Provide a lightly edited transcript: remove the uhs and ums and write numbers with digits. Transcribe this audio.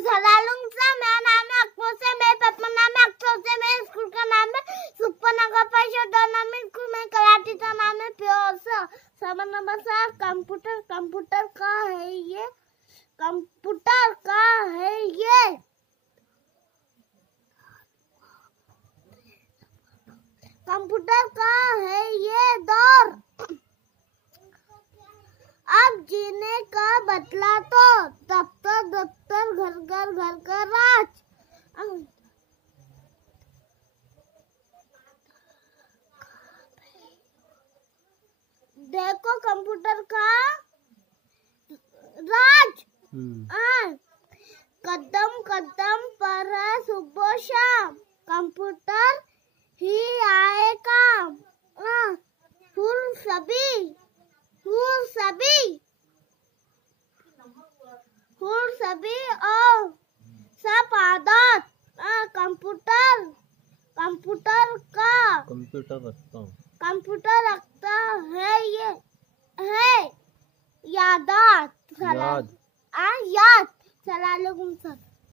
सलालुंग से, मेरा नाम है अकबर से, मेरे पापा नाम है अक्षर से, मेरे स्कूल का नाम है सुपरनगर परिषद नामिक स्कूल में, कराची का नाम है प्योर सा। 7 नंबर सा कंप्यूटर, कंप्यूटर का है ये, कंप्यूटर का है ये, कंप्यूटर का है ये दौर, अब जीने का बदला तो दफ्तर दफ्तर, घर घर घर का राज। देखो कंप्यूटर का राज, कदम कदम पर है सुबह शाम, कंप्यूटर ही आए काम। फूल सभी, फूल सभी, फूल सभी और सब आदत, कंप्यूटर, कंप्यूटर का, कंप्यूटर रखता है ये है यादात, याद सलालुकुम सर।